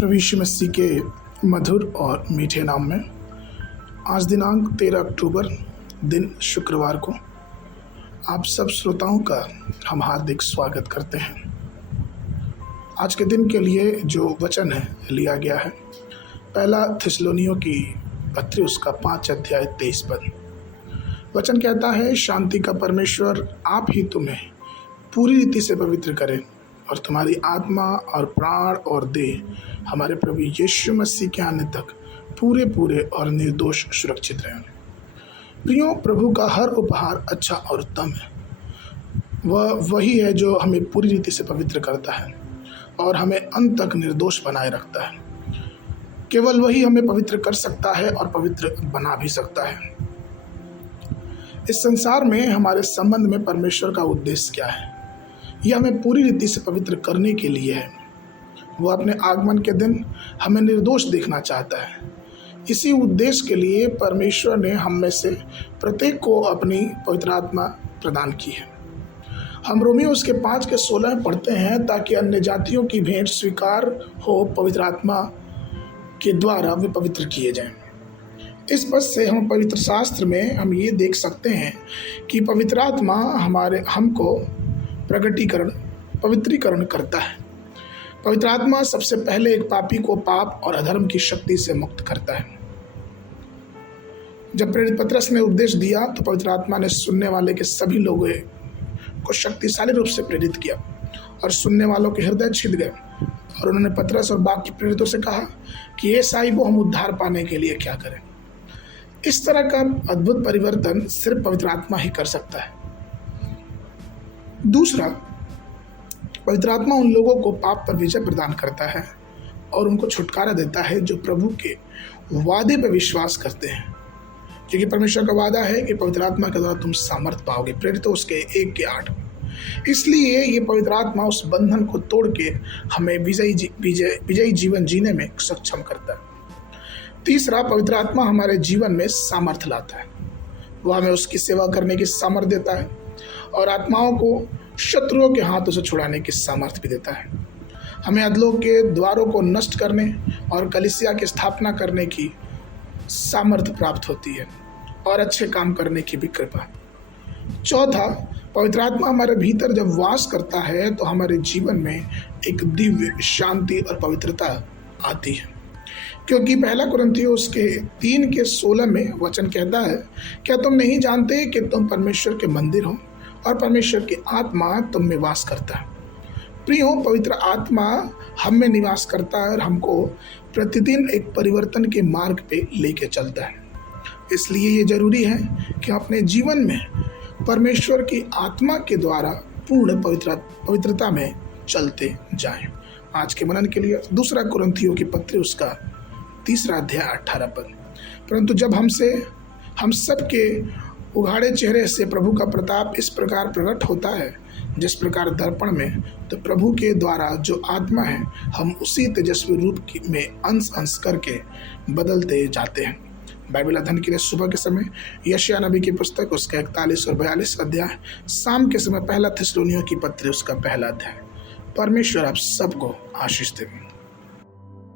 प्रभु यीशु मसीह के मधुर और मीठे नाम में आज दिनांक 13 अक्टूबर दिन शुक्रवार को आप सब श्रोताओं का हम हार्दिक स्वागत करते हैं। आज के दिन के लिए जो वचन है लिया गया है पहला थिस्सलुनीयों की पत्री उसका 5 अध्याय 23 पद। वचन कहता है, शांति का परमेश्वर आप ही तुम्हें पूरी रीति से पवित्र करे और तुम्हारी आत्मा और प्राण और देह हमारे प्रभु यीशु मसीह के आने तक पूरे और निर्दोष सुरक्षित रहें। प्रियो, प्रभु का हर उपहार अच्छा और उत्तम है। वह वही है जो हमें पूरी रीति से पवित्र करता है और हमें अंत तक निर्दोष बनाए रखता है। केवल वही हमें पवित्र कर सकता है और पवित्र बना भी सकता है। इस संसार में हमारे संबंध में परमेश्वर का उद्देश्य क्या है? यह हमें पूरी रीति से पवित्र करने के लिए है। वह अपने आगमन के दिन हमें निर्दोष देखना चाहता है। इसी उद्देश्य के लिए परमेश्वर ने हम में से प्रत्येक को अपनी पवित्र आत्मा प्रदान की है। हम रोमियो उसके 5:16 में पढ़ते हैं, ताकि अन्य जातियों की भेंट स्वीकार हो, पवित्र आत्मा के द्वारा वे पवित्र किए जाएं। इस पद से हम पवित्र शास्त्र में हम ये देख सकते हैं कि पवित्र आत्मा हमको पवित्रीकरण करता है। पवित्र आत्मा सबसे पहले एक पापी को पाप और अधर्म की शक्ति से मुक्त करता है। जब प्रेरित पतरस ने उपदेश दिया तो पवित्र आत्मा ने सुनने वाले के सभी लोगों को शक्तिशाली रूप से प्रेरित किया और सुनने वालों के हृदय छिद गए और उन्होंने पतरस और बाकी प्रेरितों से कहा कि ये साहिबो, हम उद्धार पाने के लिए क्या करें? इस तरह का अद्भुत परिवर्तन सिर्फ पवित्र आत्मा ही कर सकता है। दूसरा, पवित्र आत्मा उन लोगों को पाप पर विजय प्रदान करता है और उनको छुटकारा देता है जो प्रभु के वादे पर विश्वास करते हैं, क्योंकि परमेश्वर का वादा है कि पवित्र आत्मा के द्वारा तुम सामर्थ पाओगे। प्रेरितों उसके 1:8। इसलिए ये पवित्र आत्मा उस बंधन को तोड़ के हमें विजयी जीवन जीने में सक्षम करता है। तीसरा, पवित्र आत्मा हमारे जीवन में सामर्थ्य लाता है। वह हमें उसकी सेवा करने की सामर्थ्य देता है और आत्माओं को शत्रुओं के हाथों से छुड़ाने की सामर्थ्य भी देता है। हमें अधलोक के द्वारों को नष्ट करने और कलीसिया की स्थापना करने की सामर्थ्य प्राप्त होती है और अच्छे काम करने की भी कृपा। चौथा, पवित्र आत्मा हमारे भीतर जब वास करता है तो हमारे जीवन में एक दिव्य शांति और पवित्रता आती है, क्योंकि पहला कुरिन्थियों उसके 3:16 में वचन कहता है, क्या तुम नहीं जानते कि तुम परमेश्वर के मंदिर हो और परमेश्वर की आत्मा तुम में वास करता है? प्रियो, पवित्र आत्मा हम में निवास करता है और हमको प्रतिदिन एक परिवर्तन के मार्ग पे लेके चलता है। इसलिए ये जरूरी है कि अपने जीवन में परमेश्वर की आत्मा के द्वारा पूर्ण पवित्रता में चलते जाएं। आज के मनन के लिए दूसरा कुरिन्थियों की पत्री उसका 3 अध्याय 18 पद। परंतु जब हम सब के उघाड़े चेहरे से प्रभु का प्रताप इस प्रकार प्रकट होता है, जिस प्रकार दर्पण में, तो प्रभु के द्वारा जो आत्मा है हम उसी तेजस्वी रूप में अंश करके बदलते जाते हैं। बाइबल अध्ययन के लिए सुबह के समय यशायाह नबी की पुस्तक उसका 41 और 42 अध्याय, शाम के समय पहला थिस्सलुनीयों की पत्री उसका 1 अध्याय। परमेश्वर आप सबको आशीष दें।